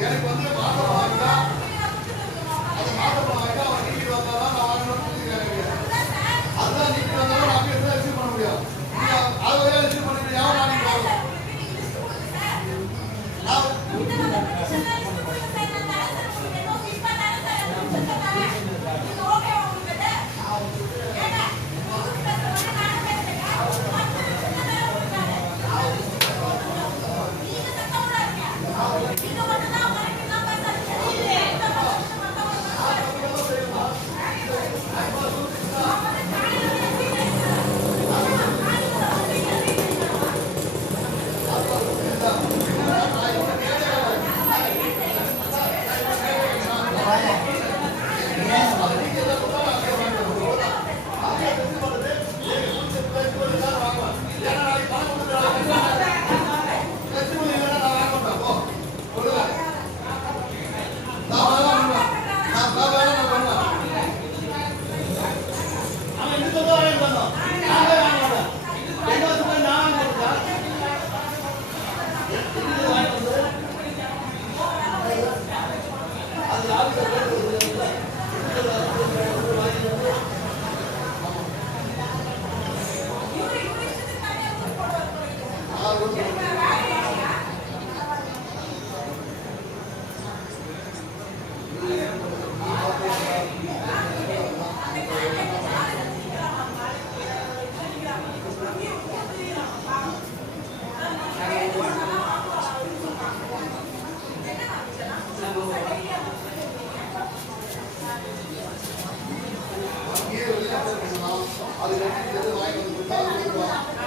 எனக்கு வந்து மாதம் வாங்கிட்டா அது மாதம் வாங்கிட்டா அவன் நீக்கிட்டு வந்தாலும் நான் வாங்கணும்னு அதுதான் நீக்கிட்டு வந்தாலும் நான் அப்படியே ரிசீவ் பண்ண முடியும். அதை வரையா ரிசீவ் பண்ணிட்டு யாரும் நான் அது வாங்கி வந்து